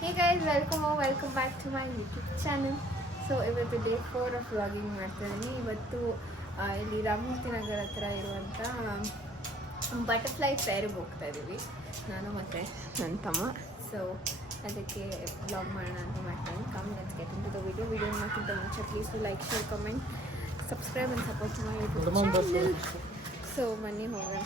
Hey guys, welcome back to my YouTube channel. So ಇವತ್ತು day 4 of vlogging ಮಾಡ್ತಾಯಿದ್ದೀನಿ. ಇವತ್ತು ಇಲ್ಲಿ ರಾಮಮೂರ್ತಿ ನಗರ ಹತ್ರ ಇರುವಂಥ ಬಟರ್ಫ್ಲೈ ಫೇರ್ಗೆ ಹೋಗ್ತಾ ಇದ್ದೀವಿ ನಾನು ಮತ್ತು ನನ್ನ ತಮ್ಮ. ಸೊ ಅದಕ್ಕೆ ವ್ಲಾಗ್ ಮಾಡೋಣ ಅಂತ ಮಾಡ್ತಾಯಿದ್ದೀನಿ. Come let's get into the video ಮಾಡ್ತಿದ್ದ ಮುಂಚೆ please like share comment subscribe and support my YouTube channel. So ಬನ್ನಿ ಹೋಗೋಣ.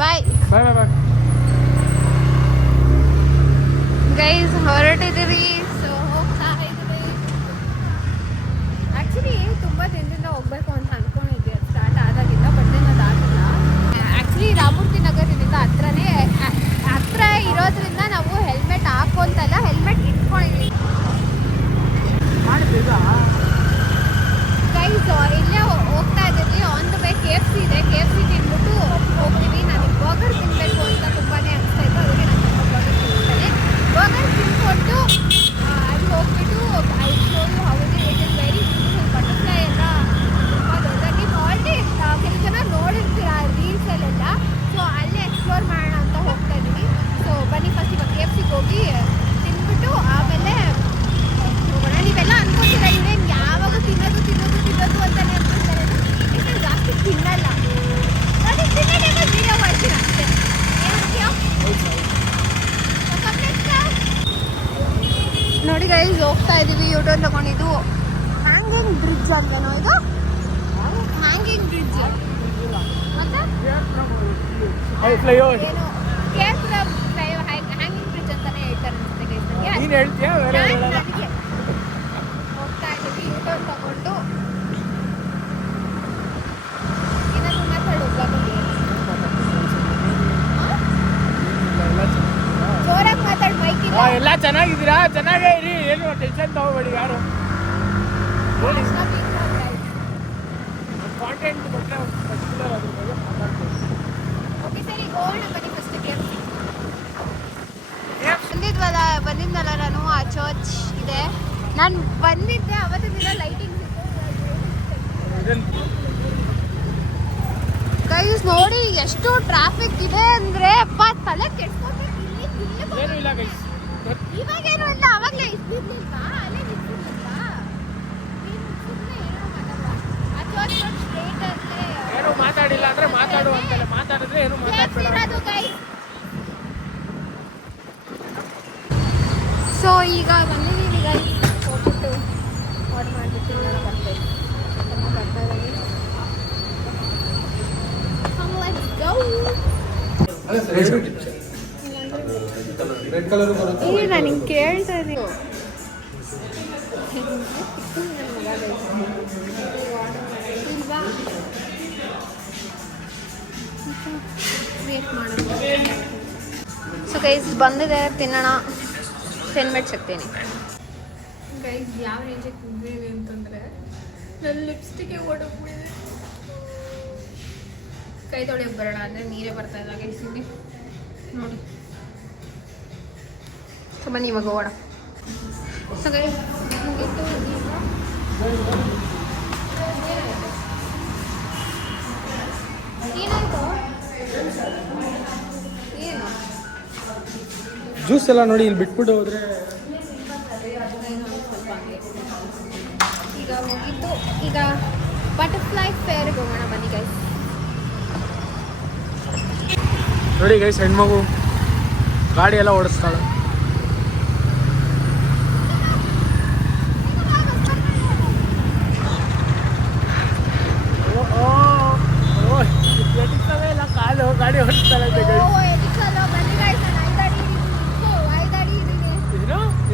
Bye guys, ಹೊರಟಿದ್ದೀವಿ. ಸೊ ಹೋಗ್ತಾ ಇದ್ದೀವಿ. ಆ್ಯಕ್ಚುಲಿ ತುಂಬ ದಿನದಿಂದ ಹೋಗ್ಬೇಕು ಅಂತ ಅಂದ್ಕೊಂಡಿದ್ವಿ, ಅದು ಸ್ಟಾರ್ಟ್ ಆದಾಗಿಲ್ಲ. ಬಟ್ ಅದು ಆಗಿಲ್ಲ. ಆ್ಯಕ್ಚುಲಿ ರಾಮಮೂರ್ತಿ ನಗರದಿಂದ ಹತ್ರ ಇರೋದ್ರಿಂದ ನಾವು ಹೆಲ್ಮೆಟ್ ಹಾಕೋಂತಲ್ಲ, ಹೆಲ್ಮೆಟ್ ಇಟ್ಕೊಂಡಿದ್ದೀವಿ. ಗೈಸ್ ಇಲ್ಲೇ ಹೋಗ್ತಾ ಇದ್ದೀವಿ. ಆನ್ ದ ವೇ KFC ಇದೆ. KFC ತಿಂದ್ಬಿಟ್ಟು ಹೋಗ್ತೀವಿ. ನನಗೆ ಬರ್ಗರ್ ತಿನ್ನಬೇಕು ಅಂತ ತುಂಬಾ ಅನಿಸ್ತಾ ಇತ್ತು, ಅದಕ್ಕೆ ನಾನು ಬರ್ಗರ್ ತಿಂತಾನೆ. ಬರ್ಗರ್ ತಿನ್ಕೊಂಡು ಅಲ್ಲಿ ಹೋಗ್ಬಿಟ್ಟು I show you how it is very beautiful. Butterfly ಎಲ್ಲ ತುಂಬ ದೊಡ್ಡದಾಗಿ ಆಲ್ರೆಡಿ ಕೆಲವು ಜನ ನೋಡಿರ್ತೀರ ರೀಲ್ಸಲ್ಲೆಲ್ಲ. ಸೊ ಅಲ್ಲೇ ಎಕ್ಸ್ಪ್ಲೋರ್ ಮಾಡೋಣ ಅಂತ ಹೋಗ್ತಾ ಇದ್ದೀವಿ. ಸೊ ಬನ್ನಿ ಫಸ್ಟ್ ಇವಾಗ KFCಗೆ ಹೋಗಿ ತಿಂದ್ಬಿಟ್ಟು ಆಮೇಲೆ ಹೋಗೋಣ. ನೀವೆಲ್ಲ ಅನ್ಕೋತೀರ ಇವೇನು ಯಾವಾಗ ತಿನ್ನೋದು ಅಂತಲೇ ಅನ್ಕೊಳ್ತಾರೆ. ನಾನು ಜಾಸ್ತಿ ತಿನ್ನಲ್ಲ, ಅದು ತಿನ್ನೋದೇ ವೀಡಿಯೋ ಮಾಡ್ತೀನಿ ಅಷ್ಟೇ. ನೋಡಿ ಗೈಸ್, ಹೋಗ್ತಾ ಇದ್ದೀವಿ. ಯೂಟರ್ನ್ ತಗೊಂಡಿದ್ದು ಹ್ಯಾಂಗಿಂಗ್ ಬ್ರಿಡ್ಜ್ ಅಲ್ವೇನೋ ಇದು? ಹ್ಯಾಂಗಿಂಗ್ ಬ್ರಿಡ್ಜ್ ಮತ್ತೆ ಏನು ಕೇರ್ಪುರಂ ಹ್ಯಾಂಗಿಂಗ್ ಬ್ರಿಡ್ಜ್ ಅಂತಾನೆ ಹೇಳ್ತಾರೆ ಅನ್ಸುತ್ತೆ ಗೈಸ್. ನನಗೆ ಹೋಗ್ತಾ ಇದ್ದೀವಿ ಯೂಟರ್ನ್ ತಗೊಂಡು. ಏನಾದರೂ ಮಾತಾಡೋದು ಜೋರಾಗಿ ಮಾತಾಡಿ, ಮೈಕ್ ಇಲ್ಲ. ಎಲ್ಲ ಚೆನ್ನಾಗಿದ್ದೀರಾ? ಚೆನ್ನಾಗೇ ಇರಿ, ಏನು ಟೆನ್ಷನ್ ತಗೋಬೇಡಿ ಯಾರು. ಕಾಂಟೆಂಟ್ ಕೊಟ್ಟರೆ ಪರ್ಟಿಕ್ಯುಲರ್ ಅದ್ರ ಬಗ್ಗೆ ಮಾತಾಡ್ತೀವಿ. ಓಕೆ ಸರಿ, ಹೋಗೋಣ ಬನ್ನಿ ಫಸ್ಟ್ ಬಂದಿದ್ನಲ್ಲ ನಾನು. ಆ ಚರ್ಚ್ ಇದೆ. ನಾನು ಬಂದಿದ್ದೆ ಅವತ್ತಿನ ದಿನ. ಲೈಟಿಂಗ್ ಗೈಸ್ ನೋಡಿ ಎಷ್ಟು ಟ್ರಾಫಿಕ್ ಇದೆ ಅಂದರೆ ತಲೆ ಕೆಡ್ಸ್ಕೊಂಡು ಏನು ಇಲ್ಲ ಗೈಸ್, ಇವಾಗೇನು ಇಲ್ಲ, ಅವಾಗಲೇ ಇದ್ದಿರ್ಲಿಲ್ವಾ? ಅಲ್ಲೇ ನಿಂತಿರ್ಲಿಲ್ವಾ? ಸುಮ್ಮನೆ ಏನೋ ಮಾತಾಡಲ್ಲ. ಆ ಚರ್ಚ್ ಸ್ಟ್ರೇಟ್ ಅಂದರೆ ಏನು ಮಾತಾಡಿಲ್ಲ ಅಂದರೆ ಮಾತಾಡು ಅಂತಲ್ಲ, ಮಾತಾಡಿದ್ರೆ ಏನು ಮಾತಾಡ್ಬೇಡ. ಗೈಸ್ ಸೊ ಈಗ ಬಂದಿದ್ದೀವಿ ಗೈಸ್. ಹೋಗ್ಬಿಟ್ಟು ಆರ್ಡರ್ ಮಾಡಿಬಿಟ್ಟು ಬರ್ತೇವೆ. ನಾನು ಹಿಂಗೆ ಕೇಳ್ತಾ ಇದ್ದೀನಿ. ಸೊ ಗೈಸ್ ಬಂದಿದೆ, ತಿನ್ನೋಣ. 10 ಮಿನಿಟ್ಸ್ ಸಿಗ್ತೀನಿ ಗೈಸ್. ಯಾವ ರೇಂಜಿಗೆ ತಿಂದಿದ್ದೀವಿ ಅಂತಂದರೆ ನನ್ನ ಲಿಪ್ಸ್ಟಿಕ್ಗೆ ಓಡೋಗ್ಬಿಟ್ಟಿದೆ. ಕೈ ತೊಳೆಯೋಕೆ ಬರೋಣ ಅಂದರೆ ನೀರೇ ಬರ್ತಾ ಇಲ್ಲ ಗೈಸ್ ಇಲ್ಲಿ ನೋಡಿ. ಸೊ ಬನ್ನಿ ಇವಾಗ ಹೋಗೋಣ. ಸೊ ಗೈಸ್ ಮುಗೀತು. ಏನಾಯಿತು? ಏನು ಜ್ಯೂಸ್ ಎಲ್ಲ ನೋಡಿ ಇಲ್ಲಿ ಬಿಟ್ಬಿಟ್ಟು ಹೋದ್ರೆ ಈಗ ಮುಗೀತು. ಈಗ ಬಟರ್ಫ್ಲೈ ಫೇರ್ಗೆ ಹೋಗೋಣ ಬನ್ನಿ ಗೈಸ್. ನೋಡಿ ಗೈಸ್, ಹೆಣ್ಮಗು ಗಾಡಿ ಎಲ್ಲ ಓಡಿಸ್ತಾಳೆ. ಎಲ್ಲ ಕಾಲು ಗಾಡಿ ಓಡಿಸ್ತಾಳೆ.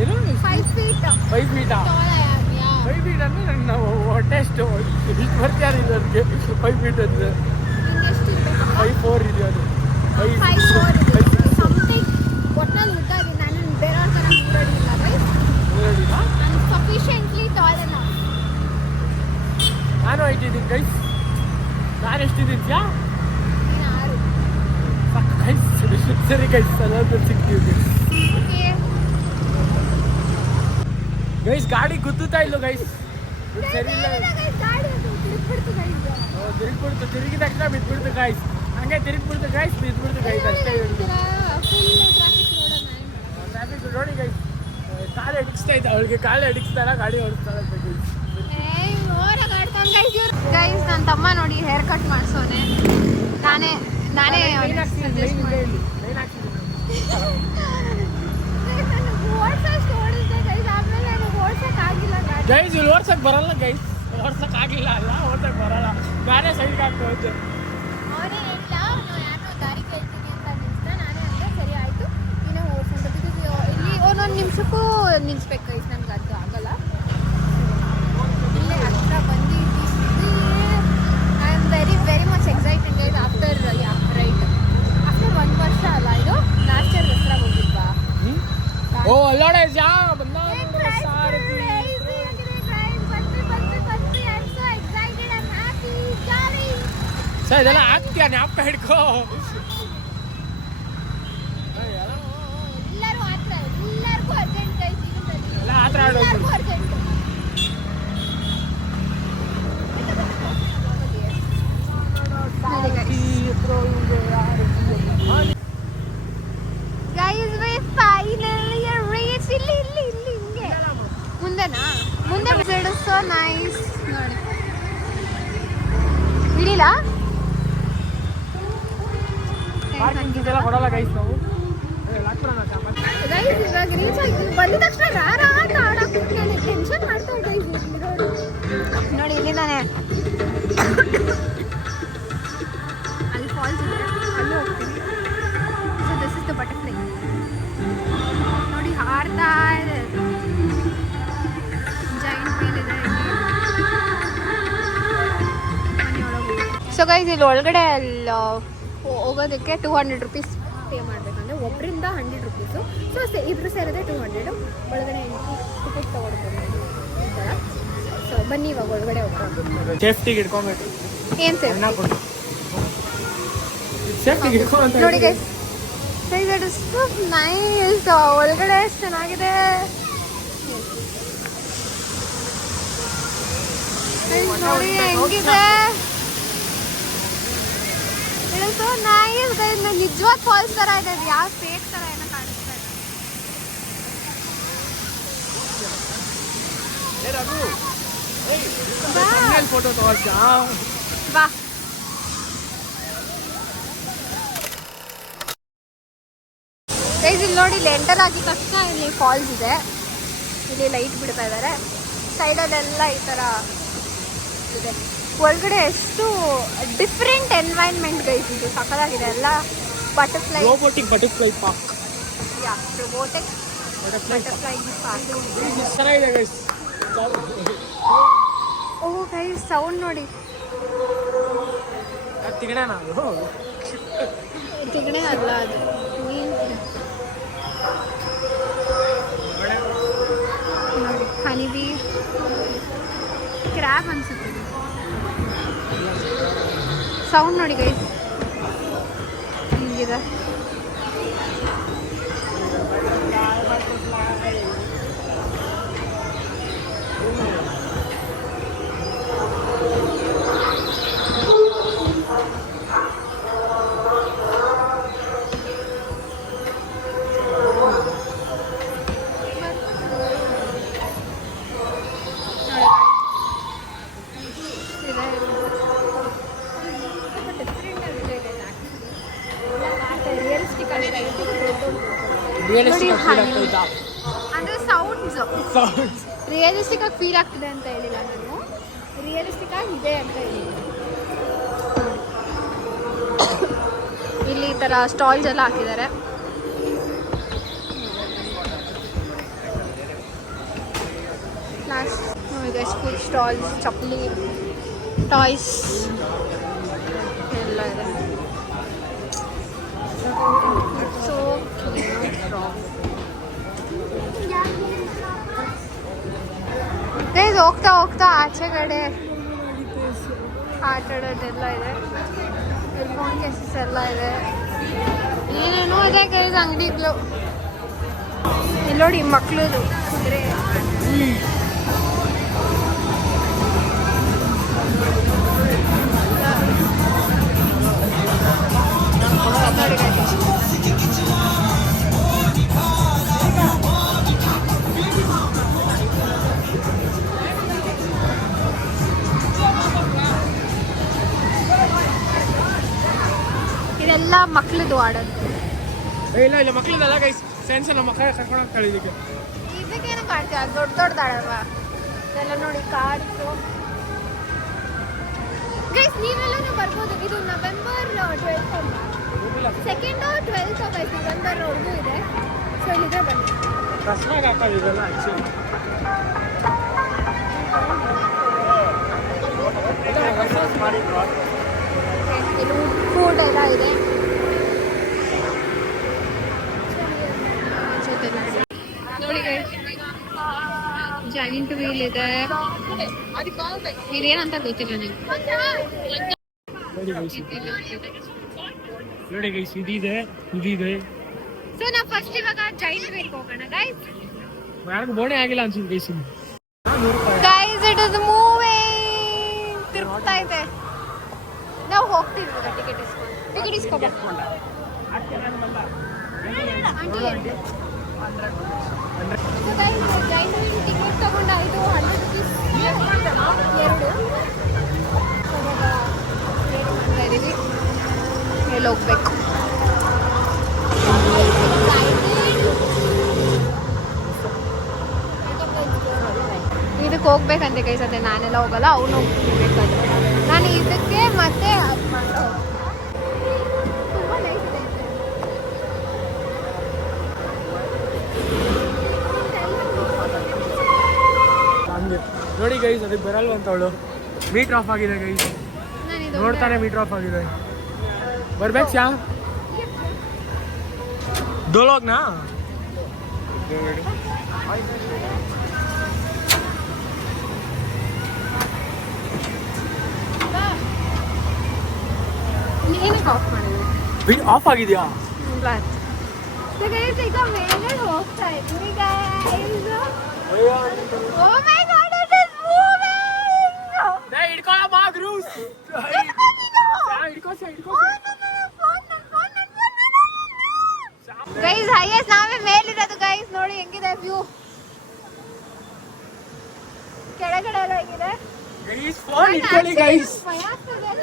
ಏನು 5 ಫೀಟ್ 5 ಫೀಟ್ ಅಂದರೆ ನನ್ನ ಟೆಸ್ಟ್ ಇಷ್ಟು ಬರ್ತಾರೆ ಇದು. ಅದಕ್ಕೆ 5 ಫೀಟ್ ಅಂದರೆ 5'4" ಇದೆ ಅದು. 5'4" ಸಮಥಿಂಗ್ ಒಟ್ನಲ್ಲಿ ಉದ್ದ ಇದೆ. ನಾನು ಬೇರೆಯವ್ರ ಥರ ನೋಡಿಲ್ಲ ಗೈಸ್. ನಾನು ಸಫಿಷಿಯೆಂಟ್ಲಿ ಟಾಲ್ ಅನ್ನ. ನಾನು 5 ಇದ್ದೀನಿ ಗೈಸ್. ನಾನು ಎಷ್ಟಿದ್ದೀಯಾ? 6 ಗೈಸ್. ಸರಿ ಗೈಸ್, ಎಲ್ಲ ಸಿಗ್ತೀವಿ ಗೈಸ್. ಗೈಸ್ ಗಾಡಿ ಗುದ್ದುತ್ತಾ ಇಲ್ಲ ಗೈಸ್, ಸರಿ ಇಲ್ಲ. ಗಾಡಿ ಬಿಡ್ತು ಗೈಸ್. ತಿರುಗ್ಬಿಡ್ತು, ತಿರುಗಿದ ತಕ್ಷಣ ಬಿದ್ಬಿಡ್ತು ಗಾಯ್ಸ್. ಹಂಗೆ ತಿರುಗ್ಬಿಡ್ತು ಗಾಯ್ಸ್, ಬಿದ್ಬಿಡ್ತು ಗಾಯ್ಸ್, ಅಷ್ಟೇ ಹೇಳಿದ್ದು. ಟ್ರಾಫಿಕ್ ನೋಡಿ ಗೈಸ್, ಕಾಲು ಅಡಿಸ್ತಾ ಅವಳಿಗೆ, ಕಾಲು ಅಡಿಸ್ತಾರ ಗಾಡಿ ಓಡಿಸ್ತಾಳೆ ಗೈಸ್. ನನ್ನ ತಮ್ಮ ನೋಡಿ ಹೇರ್ ಕಟ್ ಮಾಡಿಸೋನೆ. ನಾನೇ ಸಜೆಸ್ಟ್ ಮಾಡಿ ಗೈಸ್. ಇಲ್ಲಿ ಓಡ್ಸಕ್ ಬರಲ್ಲ ಗೈಸ್, ಓಡ್ಸಕ್ ಆಗಿಲ್ಲ ಅಲ್ಲ, ಓಡ್ಸಕ್ ಬರಲ್ಲ. ನಾನೇ ಸೈಡ್ಗೆ ಹಾಕ್ಬೋದು. ಅವನೇ ಇಲ್ಲ, ಯಾರೋ ದಾರಿ ಕೇಳ್ತೀನಿ ಅಂತ ನಿಲ್ಸ್ದ. ನಾನೇ ಅಂದರೆ ಸರಿ ಆಯಿತು, ಇನ್ನೂ ಓಡಿಸೋಂತ. ಬಿಕಾಸ್ ಇಲ್ಲಿ ಒಂದೊಂದು ನಿಮಿಷಕ್ಕೂ ನಿಲ್ಲಿಸ್ಬೇಕು ಗೈಸ್, ನಮ್ಗೆ ಅದು ಆಗಲ್ಲ. ಇಲ್ಲೇ ಹತ್ರ ಬಂದಿದ್ದು I am very much excited guys. After right after 1 ವರ್ಷ ಅಲ್ಲ ಇದು, ಲಾಸ್ಟ್ ಇಯರ್ ದಸರಾ ಹೋಗಿದ್ವಾ? ಓ ಅಲ್ಲೋಡೆ ಜಾ ಬಂದ ಸಾರಥಿ. ಸರ್ ಇದೆಲ್ಲ ಆಗ್ತೀಯ, ಜ್ಞಾಪಕ ಹಿಡ್ಕೋ. ಎಲ್ಲರೂ ಆತ್ರ, ಎಲ್ಲರಿಗೂ ಅರ್ಜೆಂಟ್ ಗೈಸ್. ಎಲ್ಲ ಆತರ ಆಡೋದು. Urgent guys. We finally reach. ಇಲ್ಲಿ ಹಿಂಗೆ ಮುಂದೆನಾ? ಮುಂದೆ ಇಟ್ಸ್ ಸೋ ನೈಸ್. ನೋಡಿ ಇಳಿಲ್ಲ ಇದೆಲ್ಲ ಕೊಡಲ್ಲ ಗೈಸ್ ನಾವು. ಗೈಸ್ ಇವಾಗ ರೀಚ್ ಆಗಿ ಬಂದ ತಕ್ಷಣ ರಾರ ಅಂತ ಆಡಕ್ಕೆ ನನಗೆ ಟೆನ್ಷನ್ ಮಾಡ್ತಾವೆ ಗೈಸ್. ನೋಡಿ ಇಲ್ಲಿ ನಾನೇ ಅಲ್ಲಿ ಫಾಲ್ಸ್ ಇದೆ, ಅಲ್ಲಿ ಹೋಗ್ತೀನಿ. So this is the butterfly. ನೋಡಿ ಹಾರ್ತಾ ಇದೆ. ಜೈಂಟ್ ವೀಲ್ ಇದೆ. ಸೊ ಗೈಸ್ ಇಲ್ಲಿ ಒಳಗಡೆ ಅಲ್ಲಿ ಹೋಗೋದಕ್ಕೆ 200 ರೂಪೀಸ್ ಪೇ ಮಾಡಬೇಕಂದ್ರೆ ಒಬ್ಬರಿಂದ 100 ರೂಪೀಸು. ಸೊ ಇಬ್ಬರು ಸೇರಿದ್ರೆ 200. ಒಳಗಡೆ ಟಿಕೆಟ್ ತೊಗೊಳ್ಬೋದು ಈ ಥರ. ಸೊ ಬನ್ನಿ ಇವಾಗ ಒಳಗಡೆ ಹೋಗ್ಬೋದು. ಸೇಫ್ಟಿಗೆ ಇಟ್ಕೊಬೇಕು. ಏನು ಸೇಫ್ಟಿ? ಸೇಫ್ಟಿಗೆ ಇಟ್ಕೊಂಡು ನೋಡಿ guys, it is so nice. ಒಳಗಡೆ ಎಷ್ಟು ಚೆನ್ನಾಗಿದೆ ನೋಡಿ, ಹೆಂಗಿದೆ. It is so nice guys. ನಿಜವಾದ ಫಾಲ್ಸ್ ಥರ ಇದೆ, ಯಾವ ಫೇಕ್ ಥರ ಏನೋ ಕಾಣಿಸ್ತಾ ಇದೆ. ಫೋಟೋ ತಗೊಳ್ತಾ ಬಾ. ಗೈಸ್ ಇಲ್ಲಿ ನೋಡಿ, ಇಲ್ಲಿ ಎಂಟರ್ ಆಗಿದ ತಕ್ಷಣ ಇಲ್ಲಿ ಫಾಲ್ಸ್ ಇದೆ. ಇಲ್ಲಿ ಲೈಟ್ ಬಿಡ್ತಾ ಇದ್ದಾರೆ. ಸೈಡಲ್ಲೆಲ್ಲ ಈ ಥರ ಇದೆ. ಒಳಗಡೆ ಎಷ್ಟು ಡಿಫ್ರೆಂಟ್ ಎನ್ವೈರ್ನ್ಮೆಂಟ್ ಗೈಸ್. ಇದು ಸಕ್ಕತ್ತಾಗಿದೆ. ಎಲ್ಲ ಬಟರ್ಫ್ಲೈ, ರೋಬೋಟಿಕ್ ಬಟರ್ಫ್ಲೈ ಪಾರ್ಕ್. ಯಾ ರೋಬೋಟಿಕ್ ಬಟರ್ಫ್ಲೈ ಪಾರ್ಕ್. ಚೆನ್ನಾಗಿದೆ ಗೈಸ್. ಓ ಗೈಸ್ ಸೌಂಡ್ ನೋಡಿ. ತಿಗಣೆ ನಾವು ತಿಗಣೆ ಅಲ್ಲ, ಅದು ನೋಡಿ ಹನಿಬಿ ಕ್ರ್ಯಾಬ್ ಅನ್ಸುತ್ತೆ. ಸೌಂಡ್ ನೋಡಿ ಗೈಸ್ ಹಿಂಗಿದೆ. ಅಂದ್ರೆ ಸೌಂಡ್ಸ್ ರಿಯಲಿಸ್ಟಿಕ್ ಆಗಿ ಫೀಲ್ ಆಗ್ತಿದೆ ಅಂತ ಹೇಳಿಲ್ಲ ನಾನು, ರಿಯಲಿಸ್ಟಿಕ್ ಆಗಿ ಇದೆ ಅಂತ ಹೇಳಿಲ್ಲ. ಇಲ್ಲಿ ಈ ಥರ ಸ್ಟಾಲ್ಸ್ ಎಲ್ಲ ಹಾಕಿದ್ದಾರೆ. ಫುಡ್ ಸ್ಟಾಲ್ಸ್, ಚಪ್ಪಲಿ, ಟಾಯ್ಸ್ ಎಲ್ಲ ಇದೆ. ಸೊ ಗೈಸ್ ಹೋಗ್ತಾ ಹೋಗ್ತಾ ಆಚೆ ಕಡೆ ಆಟ ಆಡೋದೆಲ್ಲ ಇದೆ. ಫೋನ್ ಕೇಸಸ್ ಎಲ್ಲ ಇದೆ, ಏನೇನೋ ಇದೆ ಗೈಸ್ ಅಂಗಡಿಗಳು. ಇಲ್ಲಿ ನೋಡಿ ಮಕ್ಕಳದು ಕುದುರೆ. ಇದೆಲ್ಲ ಮಕ್ಳದು ಆಡೋದು. ಇಲ್ಲ ಇಲ್ಲ ಮಕ್ಳದಲ್ಲ ಗೈಸ್, ಸೆನ್ಸ್ ನಮ್ಮ ಮಕ್ಕಳ ಕರ್ಕೊಂಡು ಹೋಗ್ತಾಳೆ ಇದಕ್ಕೆ. ಇದಕ್ಕೇನು ಕಾಡ್ತೀವಿ, ಅದು ದೊಡ್ಡದಾಡಲ್ವಾ? ಇದೆಲ್ಲ ನೋಡಿ ಕಾಡಿತ್ತು. ಗೈಸ್ ನೀವೆಲ್ಲನೂ ಬರ್ಬೋದು. ಇದು ನವೆಂಬರ್ 12th ಅಲ್ವಾ? 2nd or 12th ನವೆಂಬರ್ವರೆಗೂ ಇದೆ. ಸೊ ಇಲ್ಲಿಗೆ ಬನ್ನಿ. ಕಸ್ನಾಗ ಹಾಕೋದಿದೆಲ್ಲ ಆ್ಯಕ್ಚುಲಿ ಇಲ್ಲಿ ಫುಡ್ ಎಲ್ಲ ಇದೆ. ನೋಡಿ ಜಾಯಿಂಟ್ ವೀಲ್ ಇದೆ. ಇದೇನಂತ ಗೊತ್ತಿಲ್ಲ ನನಗೆ. ನೋಡಿ ಗೈಸ್, ಇದಿದೆ. ಸೊ ನಾವು ಫಸ್ಟ್ ಇವಾಗ ಜಾಯಿಂಟ್ ವೀಲ್ ಹೋಗೋಣ ಗೈಸ್. ಯಾರಿಗೂ ಬೋಣೆ ಆಗಿಲ್ಲ ಅನ್ಸುತ್ತೆ guys. Guys it is moving. ತಿರುಗ್ತಾ ಇದೆ. ನಾವು ಹೋಗ್ತೀವಿ ಇವಾಗ. ಟಿಕೆಟ್ ಇಸ್ಕೊಬೇಕು. ಆಂಟಿ ಜಾಯಿಂಟ್ ವೀಲ್ ಟಿಕೆಟ್ ತಗೊಂಡಾಯ್ತು. 100 rupees 2. ಮಾಡ್ತಾ ಇದೀವಿ. ಎಲ್ಲಿ ಹೋಗ್ಬೇಕು? ಇದಕ್ಕೆ ಹೋಗ್ಬೇಕಂತೆ ಕೈ ಸತ್ತೆ. ನಾನೆಲ್ಲ ಹೋಗಲ್ಲ, ಅವನು ಹೋಗ್ಬೇಕಾದ್ರೆ. ನಾನು ಇದಕ್ಕೆ ಮತ್ತೆ ಅದು ಮಾಡ್ತಾ ತುಂಬ ನೈಸ್ ಇದೆ. ನೋಡಿ ಗೈಸ್, ಅದಕ್ಕೆ ಬರಲ್ವಂತ ಅವಳು. ಮೀಟರ್ ಆಫ್ ಆಗಿದೆ ಗೈಸ್. ನೋಡ್ತಾನೆ ಮೀಟರ್ ಆಫ್ ಆಗಿದೆ. ಬರ್ಬೇಕು ಶ್ಯಾಮ್. ದೋಲೋಗ್ನಾ ಏನಕ್ಕೆ ಆಫ್ ಮಾಡಿದ್ವಿ? ಆಫ್ ಆಗಿದೆಯಾ? ಈಗ ಮೇಲೆ ಹೋಗ್ತಾ ಇದ್ವಿ guys. Oh my god, it is moving! ಹಿಡ್ಕೊಳಮ್ಮ ಗ್ರೂಸ್. ಗೈಸ್ ಹೈಯೆಸ್ಟ್ ನಾವೇ ಮೇಲಿರೋದು ಗೈಸ್. ನೋಡಿ ಹೆಂಗಿದೆ ವ್ಯೂ. ಕೆಳಗಡೆ ಎಲ್ಲ ಹೆಂಗಿದೆ ಗೈಸ್. ಫೋನ್ ಇಟ್ಕೊಳ್ಳಿ ಗೈಸ್.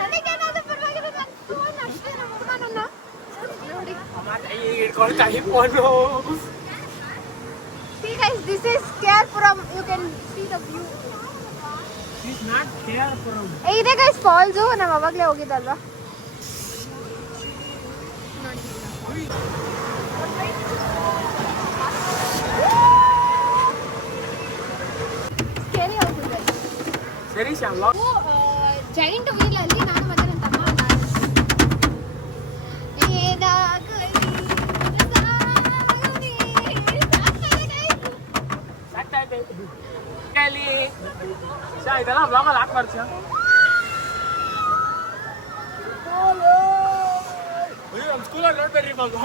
ನನಗೇನಾದ್ರೂ ಪರವಾಗಿಲ್ಲ, ನನ್ನ ಫೋನ್ ಅಷ್ಟೇ. ನಮ್ಮ ಅಮ್ಮನನ್ನ ನೋಡಿ ಹಿಡ್ಕೊಳ್ತಾ ಈ phone. See guys, this is Carepuram. You can see the view. This is not Carepuram. ಇದೆ ಗೈಸ್ ಫಾಲ್ಸ್. ನಾವು ಅವಾಗಲೇ ಹೋಗಿದ್ದಲ್ವಾ. ಸ್ಕೇರಿ ಆಗಿದೆ. ಸರಿ ಶ್ಯಾಮ್. ಜಾಯಿಂಟ್ ವೀಲ್ ಅಲ್ಲಿ ನಾನು ಮತ್ತೆ ನನ್ನ ತಮ್ಮ ಇದೆಲ್ಲ ಬ್ಲಾಗಲ್ಲಿ ಹಾಕ್ಬಾರ್ದು ಶ್ಯಾಮ್. ನಮ್ಮ ಸ್ಕೂಲಲ್ಲಿ ನೋಡ್ಬೇಡ್ರಿ ಬ್ಲಾಗು.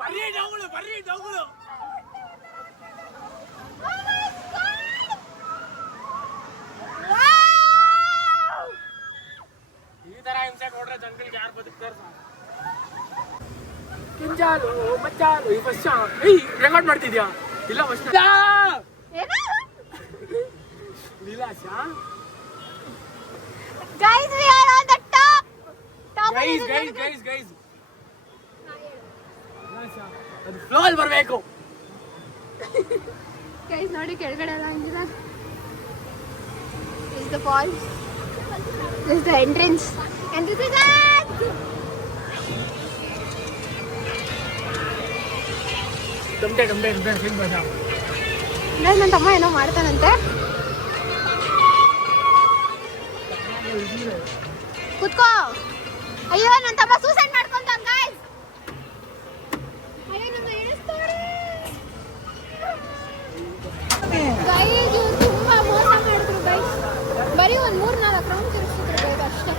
ಬರ್ರಿ ಡೌಗಳು. ಈ ತರ ಹಿಂಸೆ ಕೊಡ್ರೆ ಜಂಗಲ್ಗೆ ಯಾರು ಬದುಕ್ತಾರೆ? ಕಿಂಜಾಲು ಮಚ್ಚಾಲು ಈ ಫಸ್ಟ್ ರೆಕಾರ್ಡ್ ಮಾಡ್ತಿದ್ಯಾ? ಇಲ್ಲ ಫಸ್ಟ್ ಲೀಲಾಶಾ. Guys, we are on the top. Guys ಅದು ಫ್ಲೋ ಅಲ್ಲಿ ಬರಬೇಕು. ಗೈಸ್ ನೋಡಿ ಕೆಳಗಡೆ ಎಲ್ಲ ಹೆಂಗಿದೆ. This is the falls. This is the entrance. And this is it. Tomato ಹಿಂಗ್ ಬಜಾ. ನನ್ನ ತಮ್ಮ ಏನೋ ಮಾಡ್ತಾನಂತೆ. ಕುತ್ಕೋ. ಅಯ್ಯೋ ನನ್ನ ತಮ್ಮ ಸೂಸೈಡ್ ಮಾಡ್ಕೊಂತಾನ ಗೈಸ್. ಅಯ್ಯೋ ನನ್ನ ಎಣಿಸ್ತಾರೆ ಗೈಸ್. ಇವ್ರು ತುಂಬಾ ಮೋಸ ಮಾಡಿದ್ರು ಗೈಸ್. ಬರೀ ಒಂದು 3-4 ರೌಂಡ್ ತಿರ್ಗಿಸಿದ್ರು ಬೇಗ ಅಷ್ಟೇ.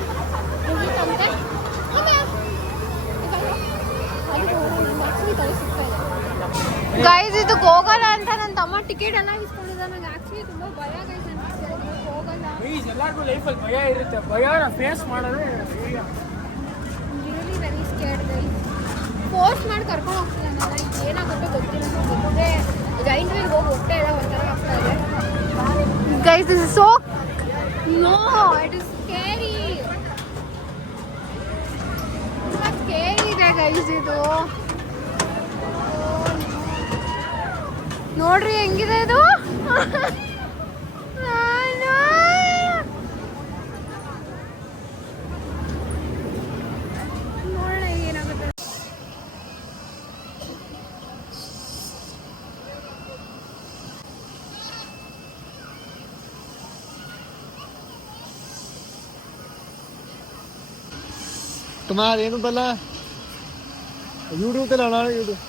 ಮುಗೀತಂತೆ. ಗೈಸ್ ಇದಕ್ಕೆ ಹೋಗಲ್ಲ ಅಂತ ನನ್ನ ತಮ್ಮ ಟಿಕೆಟ್ ಎಲ್ಲ ಇಸ್ಕೊಂಡಿದ್ದ. ನಂಗೆ ಆಕ್ಚುಲಿ ತುಂಬಾ ಭಯ ಗೈಸ್. ನನಗೆ ಹೋಗಲ್ಲ. ಎಲ್ಲರಿಗೂ ಲೈಫಲ್ಲಿ ಭಯ ಇರುತ್ತೆ. ಭಯನ ಫೇಸ್ ಮಾಡೋದೇ really very scared guys. Force ಮಾಡಿ ಕರ್ಕೊಂಡು ಹೋಗ್ತಿಲ್ಲ. ನಾನು ಏನಾಗುತ್ತೋ ಗೊತ್ತಿಲ್ಲ. ಜೊತೆ ಜಾಯಿಂಟ್ ವೀಲ್ ಹೋಗಿ ಹೊಟ್ಟೆ ಎಲ್ಲ ಒಂಥರ ಆಗ್ತಾ ಇದೆ guys. This is so No, it is scary. ತುಂಬಾ scary ಇದೆ guys ಇದು. ನೋಡ್ರಿ ಹೆಂಗಿದೆ ಇದು. ನೋಡೋಣ ಏನಾಗುತ್ತೆ. तुम्हारा ಏನು ಬಲ್ಲ ಯೂಟ್ಯೂಬ್ ತಲೆ ಅಣ್ಣ ಯೂಟ್ಯೂಬ್